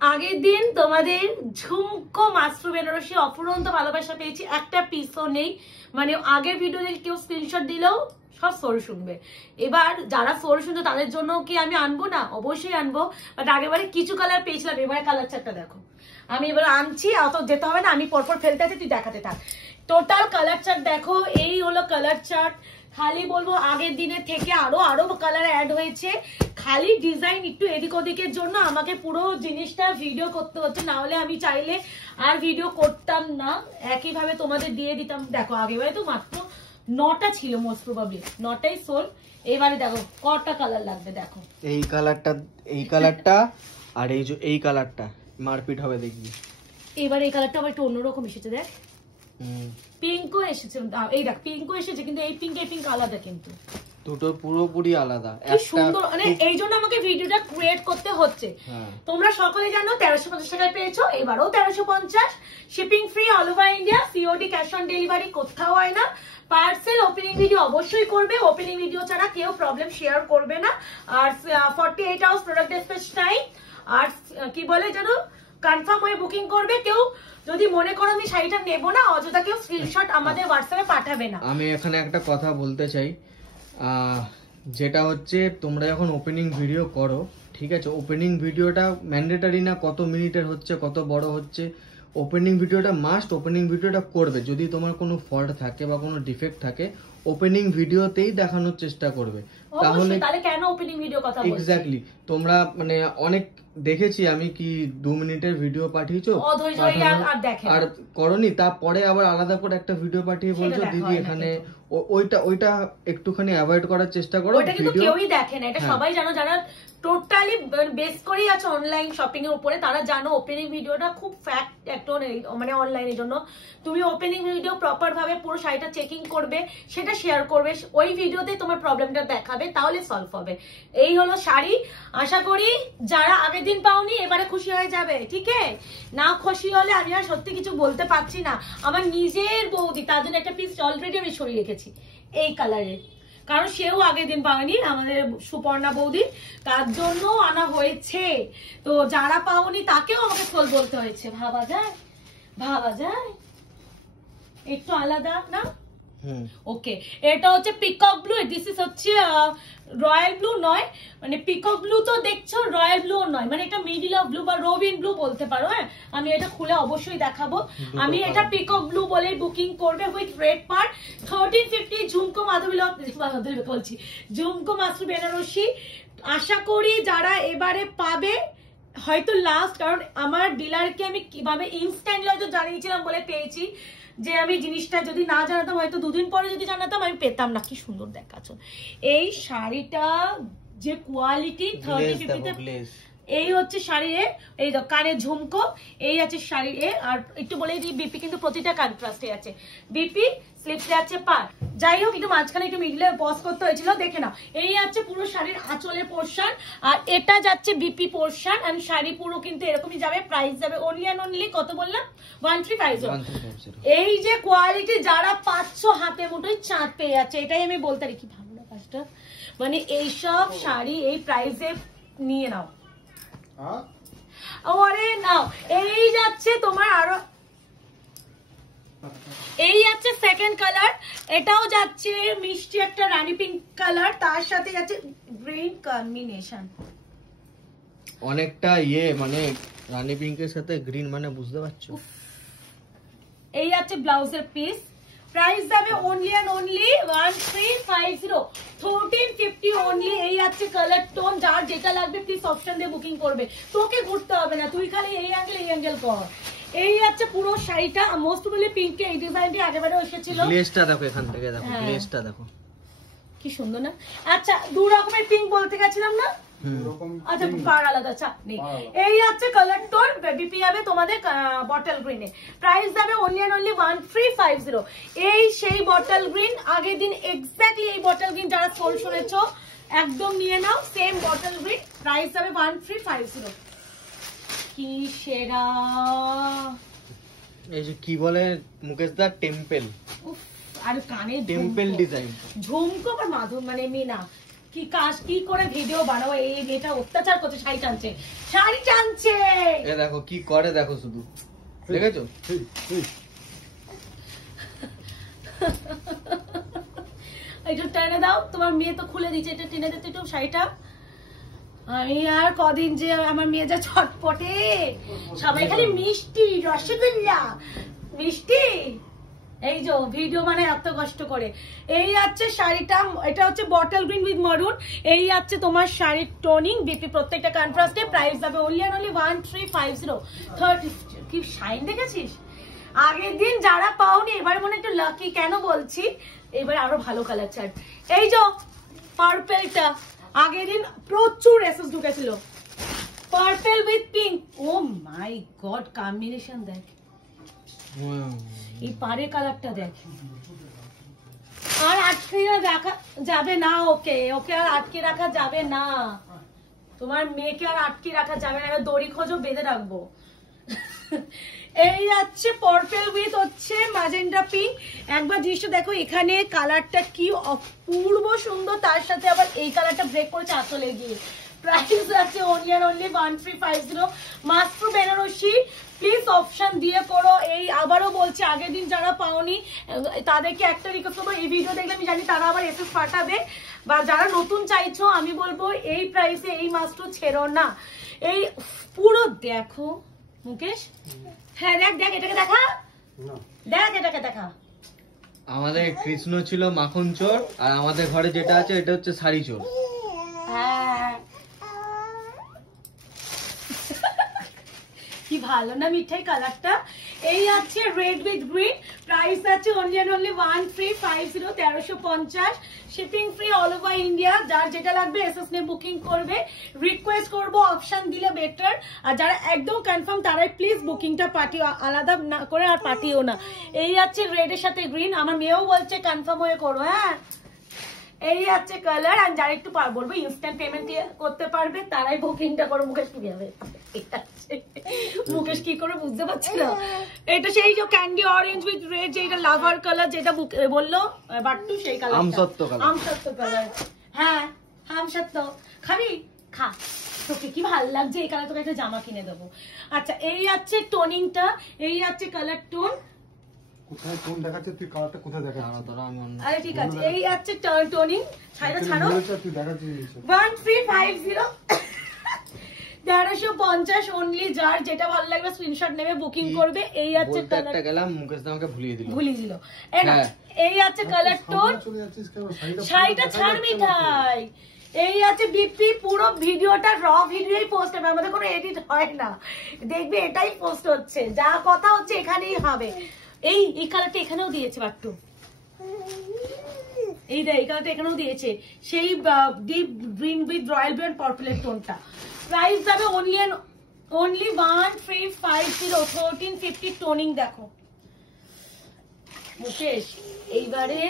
আগের দিন তোমাদের ঝুমকো মাশরুম বেনারসি অফুরন্ত ভালোবাসা পেয়েছি, একটা পিসও নেই। মানে আগের ভিডিও দেখে কেউ স্ক্রিনশট দিলেও সব সোর শুনবে। এবার যারা সোর শুনছে তাদের জন্য কি আমি আনবো না? অবশ্যই আনবো। বাট আগেবারে কিছু কালার পেয়েছিলাম, এবারে কালার চারটা দেখো। আমি এবার আনছি, অত যেতে হবে না, আমি পরপর ফেলতে আছে, তুই দেখাতে থাক। টোটাল কালার চার্ট দেখো, এই হলো কালার চার্ট। খালি বলবো আগের দিনের থেকে আরো কালার অ্যাড হয়েছে। খালি ডিজাইন একটু এদিক ওদিকের জন্য আমাকে পুরো জিনিসটা ভিডিও করতে হচ্ছে, না হলে আমি চাইলে আর ভিডিও করতাম না, একইভাবে তোমাদের দিয়ে দিতাম। দেখো আগেবারে তো মাত্র 9টা ছিল, মোস্ট প্রবাবলি 9টাই সোল। এবারে দেখো কটা কালার লাগবে, দেখো এই কালারটা আর এই কালারটা মারপিট হবে দেখবি। এবারে এই কালারটা আবার একটু অন্যরকম এসেছে, দেখ পিঙ্কও এসেছে। এই দেখ পিঙ্কও এসেছে, কিন্তু এই পিঙ্ক আলাদা, কিন্তু দুটো পুরোপুরি আলাদা। কি সুন্দর, মানে এই জন্য আমাকে ভিডিওটা ক্রিয়েট করতে হচ্ছে। তোমরা সকলে জানো 1350 টাকায় পেয়েছো, এবারও 1350, shipping free all over India, COD cash on delivery কোথাও হয় না। পার্সেল ওপেনিং ভিডিও অবশ্যই করবে, ওপেনিং ভিডিও ছাড়া কেউ প্রবলেম শেয়ার করবে না। আর 48 আওয়ার্স প্রোডাক্ট ডিসপ্যাচ টাইম। আর কি বলে জানো, কনফার্ম হয়ে বুকিং করবে। কেউ যদি মনে করো আমি শাড়িটা নেবো না, অযথা কেউ স্ক্রিনশট আমাদের হোয়াটসঅ্যাপে পাঠাবে না। আমি এখানে একটা কথা বলতে চাই, যেটা হচ্ছে তোমরা যখন ওপেনিং ভিডিও করো, ঠিক আছে, ওপেনিং ভিডিওটা ম্যান্ডেটারি না কত মিনিটের হচ্ছে, কত বড় হচ্ছে, ওপেনিং ভিডিওটা মাস্ট ওপেনিং ভিডিওটা করবে। যদি তোমার কোনো ফল্ট থাকে বা কোনো ডিফেক্ট থাকে, ওপেনিং ভিডিওতেই দেখানোর চেষ্টা করবে। তাহলে কেন ওপেনিং ভিডিও কথা বলছো? এক্স্যাক্টলি, তোমরা মানে অনেক দেখেছি আমি কি 2 মিনিটের ভিডিও পাঠিয়েছো আর করনি, তারপরে আবার আলাদা করে একটা ভিডিও পাঠিয়ে বলছো দিদি এখানে ওইটা একটুখানি অ্যাভয়েড করার চেষ্টা করো। ওইটা কিন্তু কেউই দেখে না, এটা সবাই জানো, যারা টোটালি বেস করেই আছে অনলাইন শপিং এর উপরে, তারা জানো ওপেনিং ভিডিওটা খুব ফ্যাক্ট একটা, মানে অনলাইনের জন্য তুমি ওপেনিং ভিডিও প্রপার ভাবে পুরো শাড়িটা চেকিং করবে, সেটা শেয়ার করবে, ওই ভিডিওতে তোমার প্রবলেমটা দেখাবে, তাহলে সলভ হবে। এই হলো শাড়ি। আশা করি যারা আগের দিন পাওনি এবারে খুশি হয়ে যাবে, ঠিক আছে? না খুশি হলে আমি আর সত্যি কিছু বলতে পারছি না। আমার নিজের বৌদি, তার জন্য একটা পিস অলরেডি আমি সরিয়ে রেখেছি এই কালারের, কারণ সেও আগের দিন পাওনি, আমাদের সুপর্ণা বৌদি, তার জন্য আনা হয়েছে। তো যারা পাওনি তাকেও আমাকে খোল বলতে হয়েছে। ভাবা যায় একটু আলাদা না? ওকে, এটা হচ্ছে পিকক ব্লু, দিস ইজ হচ্ছে রয়্যাল ব্লু নয়, মানে পিকক ব্লু তো দেখছো, রয়্যাল ব্লু নয়, মানে এটা মিডিল অফ ব্লু বা রবিন ব্লু বলতে পারো। হ্যাঁ, আমি এটা খুলে অবশ্যই দেখাবো। আমি এটা পিকক ব্লু বলে বুকিং করবে উইথ রেড পার্ট। 1350 ঝুমকো মাধবী বলছি, ঝুমকো মাশরুম বেনারসি। আশা করি যারা এবারে পাবে, হয়তো লাস্ট, কারণ আমার ডিলারকে আমি কিভাবে ইনস্ট্যান্টলি হয়তো জানিয়েছিলাম বলে পেয়েছি, যে আমি জিনিসটা যদি না জানাতাম, হয়তো 2 দিন পরে যদি জানাতাম আমি পেতাম না। কি সুন্দর দেখাচ্ছ এই শাড়িটা, যে কোয়ালিটি 30-50, এই হচ্ছে শাড়ির, এই কানে ঝুমকো, এই আছে শাড়ির। আর একটু বলে দিই, বিপি কিন্তু প্রতিটা কন্ট্রাস্টে আছে, বিপি স্লিপসে আছে পার। যাই হোক, একটু মাঝখানে একটু মিডলে পজ করতে হয়েছিল, দেখে নাও। এই আছে পুরো শাড়ির আঁচলের পোর্শন, আর এটা যাচ্ছে বিপি পোর্শন। এন্ড শাড়ি পুরো কিন্তু এরকমই যাবে। প্রাইস যাবে অনলি এন্ড অনলি, কত বললাম? 1350। এই যে কোয়ালিটি, যারা 500 হাতে মুঠোই চাঁদ পেয়ে যাচ্ছে, এটাই আমি বলতে পারি। কি ভালো না কাজটা, মানে এইসব শাড়ি এই প্রাইসে নিয়ে নাও। ওরে নাও, এই যাচ্ছে তোমার আরো, এই যাচ্ছে সেকেন্ড কালার, এটাও যাচ্ছে মিষ্টি একটা রানী পিঙ্ক কালার, তার সাথে যাচ্ছে গ্রিন কম্বিনেশন, অনেকটা মানে রানী পিঙ্কের সাথে গ্রিন, মানে বুঝতে পারছো। এই যাচ্ছে ব্লাউজের পিস। প্রাইস যাবে অনলি এন্ড অনলি 1350, 1350 অনলি। এই আছে কালার টোন, যার যেটা লাগবে প্লিজ অপশন দিয়ে বুকিং করবে, তোকে ঘুরতে হবে না, তুই খালি এই অ্যাঙ্গেল কর। এই আছে পুরো শাড়িটা, মোস্ট প্রবাবলি পিঙ্কে এই ডিজাইনটি আগেবারে এসেছিল। গ্লেজটা দেখো, এখান থেকে দেখো গ্লেজটা দেখো, কি সুন্দর না? আচ্ছা, 2 রকমের পিঙ্ক বলতে গেছিলাম না? আচ্ছা, পার আলাদা চাপ নেই। এই আছে কালার টোন, বিপি যাবে তোমাদের বটল গ্রিনে। প্রাইস যাবে অনলি এন্ড অনলি 1350। এই সেই বটল গ্রিন, আগের দিন এক্স্যাক্টলি এই বটল গ্রিন যারা সোল শুনেছো একদম নিয়ে নাও, সেম বটল গ্রিন। প্রাইস যাবে 1350। কি সেরা, এই যে কি বলে মুকেশ দা, টেম্পল, আর কানে টেম্পল ডিজাইন, ঝুমকো বা মাধব, মানে মিনা কি কাজ, কি করে ভিডিও বানাও। এই এটা অত্যাচার করছে, শাড়ি টানছে। এ দেখো কি করে, দেখো শুধু, দেখেছো? একটু টেনে দাও, তোমার মেয়ে তো খুলে দিচ্ছে, এটা টেনে দিতে একটু শাড়িটা। আমি আর কদিন যে আমার মেয়ে যা ছটপটে, সবাই খালি মিষ্টি রসগোল্লা মিষ্টি। এই যে ভিডিও মানে এত কষ্ট করে। এই আছে শাড়িটা, এটা হচ্ছে বটল গ্রিন উইথ মারুন। এই আছে তোমার শাড়ির টোনিং বিপি, প্রত্যেকটা কন্ট্রাস্টে। প্রাইস যাবে only 1350। 30 কি শাইন দেখেছিস? আগের দিন যারা পাওনি এবার মনে একটু লাকি, কেন বলছি, এবার আরো ভালো কালার চাই। এই যে পার্পলটা, আগের দিন প্রচুর এসএস ঢুকেছিল, purple with pink. Oh my god, combination দেখ, এই পাড়ের কালারটা দেখ। আর আটকে রাখা যাবে না, ওকে ওকে আর আটকে রাখা যাবে না, তোমার মেয়েকে আর আটকে রাখা যাবে না, দড়ি খোঁজো বেঁধে রাখবো। এই আছে পার্পল উইথ হচ্ছে ম্যাজেন্টা পিঙ্ক। একবার জিনিসটা দেখো, এখানে কালারটা কি অপূর্ব সুন্দর, তার সাথে আবার এই কালারটা ব্রেক করেছে আঁচলে গিয়ে। প্রাইস আছে only 1350। মাত্র বেনারসি, প্লিজ অপশন দিয়ে করো। এই আবারও বলছি, আগের দিন যারা পাওনি তাদেরকে একটা রিকোয়েস্ট করবো, এই ভিডিও দেখলে আমি জানি তারা আবার এসএস পাঠাবে, বা যারা নতুন চাইছো আমি বলবো এই প্রাইসে এই মাত্র ছেড়ো না। এই পুরো দেখো মুকেশ, হ্যাঁ দেখ দেখ, এটাকে দেখা, দেখ এটাকে দেখা। আমাদের কৃষ্ণ ছিল মাখন চোর, আর আমাদের ঘরে যেটা আছে এটা হচ্ছে শাড়ি চোর। হ্যাঁ কি ভালো না মিঠাই কালারটা। এই আছে রেড উইথ গ্রিন। প্রাইস আছে only 1350, 1350। Shipping free all over India. যার যেটা লাগবে এসএস নিয়ে বুকিং করবে। রিকোয়েস্ট করবো অপশন দিলে বেটার, আর যারা একদম কনফার্ম তারাই প্লিজ বুকিংটা পাঠিও, আলাদা না করে আর পাঠিও না। এই আছে রেড এর সাথে গ্রিন, আমার মেয়েও বলছে কনফার্ম হয়ে করো। হ্যাঁ এই আছে কালার, আর যারা একটু বলবো ইনস্ট্যান্ট পেমেন্ট করতে পারবে তারাই বুকিংটা করো। মুকেশ কি হবে, মুকেশ কি করে বুঝতে পারছি না। এটা সেই যে ক্যান্ডি অরেঞ্জ উইথ রেড, যেটা লাভার কালার, যেটা বললো বাট্টু, সেই কালার আমসত্ব কালার, আমসত্ব কালার। হ্যাঁ আমসত্ব, খাবি খা, তোকে কি ভালো লাগছে এই কালার, তোকে একটা জামা কিনে দেবো। আচ্ছা এই আছে টোনিংটা, এই আছে কালার টোন। কোথায় কোন দেখাচ্ছে, তুই কালারটা কোথায় দেখাচ্ছিস? তোরা আমি অন্য আরে ঠিক আছে, এই আছে টোনিং। ছাড়ো ছাড়ো, তুই দেখাচ্ছিস 1350, 1350 অনলি। যার যেটা ভালো লাগবে স্ক্রিনশট নেবে, বুকিং করবে। এই আছে বলতে কালার, একটা গেলাম, মুকেশ দা আমাকে ভুলিয়ে দিল। হ্যাঁ। এই আছে কালার টোন। চলে যাচ্ছিস কেন? শাড়িটা ছাড় মিঠাই। এই আছে বিপি, পুরো ভিডিওটা র ভিডিওই পোস্ট হবে, আমাদের কোনো এডিট হয় না, দেখবে এটাই পোস্ট হচ্ছে, যা কথা হচ্ছে এখানেই হবে। এই কালারটা এখানেও দিয়েছে বাট্টু, এই দেখ এই কালারটা এখানেও দিয়েছে, সেই deep green with royal blue and পার্পলের টোনটা। প্রাইস যাবে only 1350, 1350 টোনিং। দেখো মুকেশ, এইবারে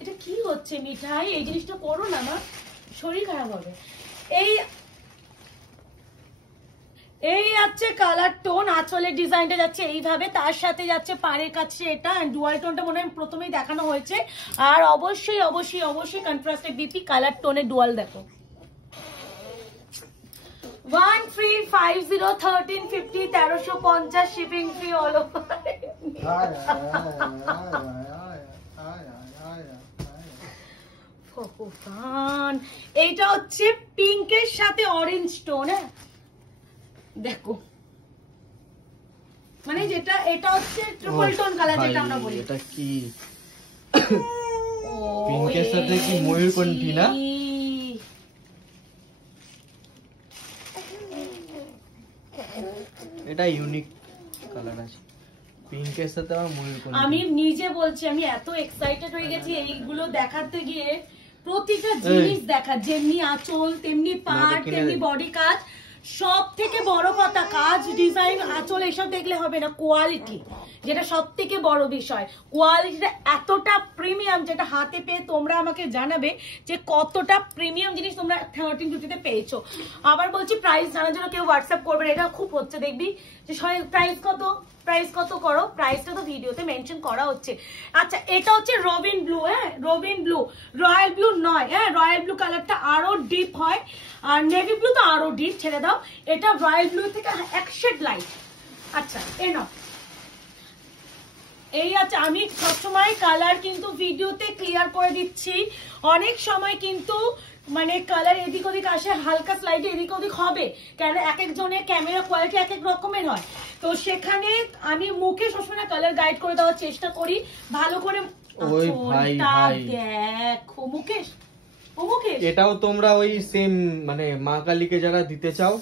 এটা কি হচ্ছে মিঠাই, এই জিনিসটা করো না, আমার শরীর খারাপ হবে। এই আছে কালার টোন, আঁচলের ডিজাইনটা যাচ্ছে এইভাবে, তার সাথে যাচ্ছে পাড়ের কাছে এটা ডুয়াল টোনটা মনে হয় প্রথমেই দেখানো হয়েছে, আর অবশ্যই অবশ্যই অবশ্যই কন্ট্রাস্টে বিপি কালার টোনে ডুয়াল। দেখো 1350, 1350, 1350 শিপিং ফ্রি অল ওভার। এইটা হচ্ছে পিঙ্কের সাথে অরেঞ্জ টোন। হ্যাঁ দেখো, মানে যেটা এটা হচ্ছে ট্রিপল টোন কালার যেটা আমরা বলি। এটা কি পিঙ্কের সাথে কি ময়ূরকণ্ঠী না? এটা ইউনিক কালার আছে পিঙ্কের সাথে আমার ময়ূরকণ্ঠী। আমি নিজে বলছি, আমি এত এক্সাইটেড হয়ে গেছি এইগুলো দেখাতে গিয়ে, প্রতিটা জিনিস দেখা, যেমনি আঁচল তেমনি পাড় তেমনি বডি কাজ, সব থেকে বড় কথা কাজ, ডিজাইন, আঁচল এসব দেখলে হবে না, কোয়ালিটি যেটা সব থেকে বড় বিষয়, কোয়ালিটিটা এতটা প্রিমিয়াম, যেটা হাতে পেয়ে তোমরা আমাকে জানাবে যে কতটা প্রিমিয়াম জিনিস তোমরা 1350 তে পেয়েছো। আবার বলছি প্রাইস জানার জন্য কেউ হোয়াটসঅ্যাপ করবে, এটা খুব হচ্ছে দেখবি যে প্রাইস কত করো, প্রাইসটা তো ভিডিওতে মেনশন করা হচ্ছে। আচ্ছা, এটা হচ্ছে রবিন ব্লু, হ্যাঁ রবিন ব্লু, রয়্যাল ব্লু নয়, হ্যাঁ রয়্যাল ব্লু কালারটা আরো ডিপ হয়, আর নেভি ব্লু তো আরো ডিপ, ছেড়ে দাও, এটা রয়্যাল ব্লু থেকে এক শেড লাইট। আচ্ছা এই আছে, আমি সবসময় কালার কিন্তু ভিডিওতে ক্লিয়ার করে দিচ্ছি, অনেক সময় কিন্তু মানে কালার এদিক ওদিক আসে, হালকা স্লাইড এদিক ওদিক হবে, কেন এক একজনের ক্যামেরা কোয়ালিটি এক এক রকমের হয়, তো সেখানে আমি মুখে সবসময় কালার গাইড করে দেওয়ার চেষ্টা করি ভালো করে। ওই ভাই দেখো মুকেশ, এটাও তোমরা ওই সেম মানে মা কালীকে যারা দিতে চাও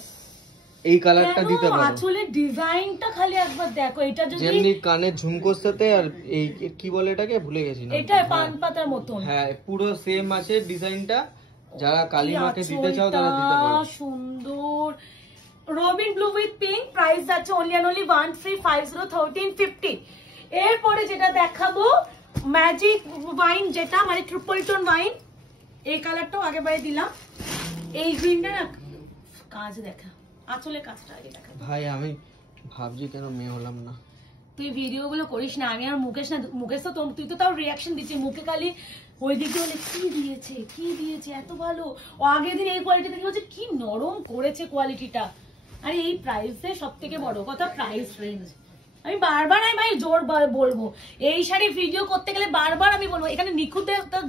এই কালারটা দিতে পারো। আসলে ডিজাইনটা খালি একবার দেখো, এটা যদি যেমনি কানে ঝুমকোর সাথে আর এই কি বলে এটাকে ভুলে গেছি না, এটা পান পাতার মতন, হ্যাঁ পুরো সেম আছে ডিজাইনটা, যারা কালী মাকে দিতে চাও তারা দিতে পারো। সুন্দর Robin blue with pink, price আছে অনলি 1350 1350। এরপরে যেটা দেখাবো ম্যাজিক ওয়াইন, যেটা মানে ট্রিপল টোন ওয়াইন, এই কালারটাও আগে বারে দিলাম, এই গ্রিনটা না কাজ দেখা, আসলে কাজটা আগে দেখা। ভাই আমি ভাবছি কেন মেয়ে হলাম না। তুই ভিডিও গুলো করিস না, আমি আর মুকেশ না, মুকেশ তো তুই তো তাও রিয়াকশন দিচ্ছিস, মুখে খালি ওই দিকে বলে কি দিয়েছে এত ভালো, ও আগের দিন এই কোয়ালিটি দেখে বলছে কি নরম করেছে কোয়ালিটিটা। আরে এই প্রাইসে সব থেকে বড় কথা প্রাইস রেঞ্জ, আমি বারবার আমি ভাই জোর বলবো, এই শাড়ি ভিডিও করতে গেলে বারবার আমি বলবো এখানে নিখুঁত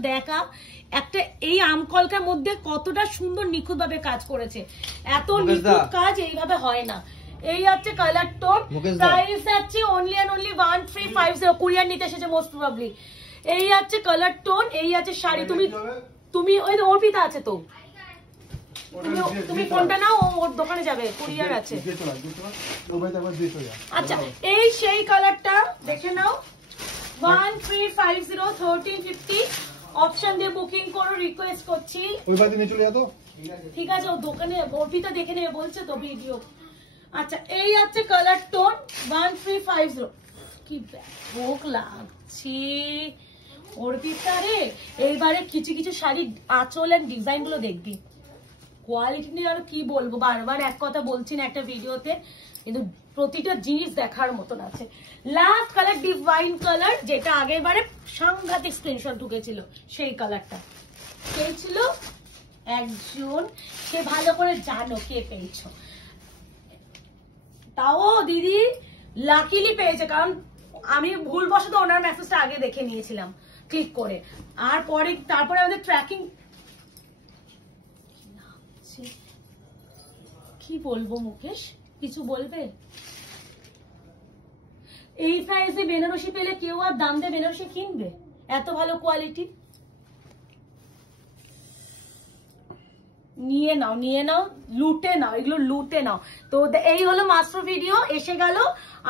দেখা একটা, এই আমকলকার মধ্যে কতটা সুন্দর নিখুঁত ভাবে কাজ করেছে, এত নিখুঁত কাজ এইভাবে হয় না। এই হচ্ছে কালার টোন, প্রাইস আছে অনলি 1350, কুরিয়ার নিতে এসেছে মোস্ট প্রবাবলি। এই আছে কালার টোন, এই আছে শাড়ি, তুমি ওই অর্পিতা আছে তো, তুমি কোনটা নাও, ওর দোকানে যাবে, কুরিয়ার আছে। আচ্ছা এই সেই কালারটা দেখে নাও, 1350 1350, অপশন দিয়ে বুকিং করো, রিকোয়েস্ট করছি। ঠিক আছে, ও দোকানে অর্পিতা দেখে নেবে বলছে তো ভিডিও। আচ্ছা এই আছে কালার টোন 1350, কি ব্যাপক লাগছে অর্পিতা রে। এইবারে কিছু কিছু শাড়ি আঁচল এন্ড ডিজাইন গুলো দেখবি, কোয়ালিটি নিয়ে আর কি বলবো, বারবার এক কথা বলছি না একটা ভিডিওতে, কিন্তু প্রতিটা জিনিস দেখার মতন আছে। Last colour deep wine colour, যেটা আগের বারে সাংঘাতিক স্ক্রিনশট ঢুকেছিল, সেই কালারটা কে ছিল একজন, সে ভালো করে জানো কে পেয়েছো, তাও দিদি লাকিলি পেয়েছে, কারণ আমি ভুলবশত ওনার মেসেজটা আগে দেখে নিয়েছিলাম ক্লিক করে, আর পরে তারপরে আমাদের ট্র্যাকিং, কি বলবো মুকেশ, কিছু বলবে? এই প্রাইসে বেনারসি পেলে কেউ আর দাম দিয়ে বেনারসি কিনবে? এত ভালো কোয়ালিটি, নিয়ে নাও, লুটে নাও, এগুলো লুটে নাও। তো এই হলো মাস্ট্রো ভিডিও এসে গেল,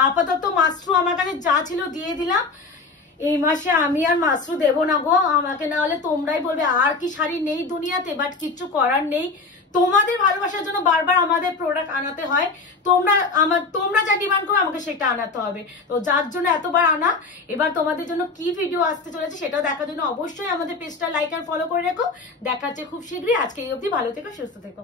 আপাতত মাস্ট্রো আমার কাছে যা ছিল দিয়ে দিলাম, এই মাসে আমি আর মাস্ট্রো দেবো না গো, আমাকে না হলে তোমরাই বলবে আর কি শাড়ি নেই দুনিয়াতে, বাট কিচ্ছু করার নেই, তোমাদের ভালোবাসার জন্য বারবার আমাদের প্রোডাক্ট আনাতে হয়, তোমরা যা ডিমান্ড করো আমাকে সেটা আনাতে হবে, তো যার জন্য এতবার আনা। এবার তোমাদের জন্য কি ভিডিও আসতে চলেছে সেটা দেখার জন্য অবশ্যই আমাদের পেজটা লাইক আর ফলো করে রেখো। দেখা হচ্ছে খুব শীঘ্রই, আজকে এই অবধি, ভালো থেকো সুস্থ থেকো।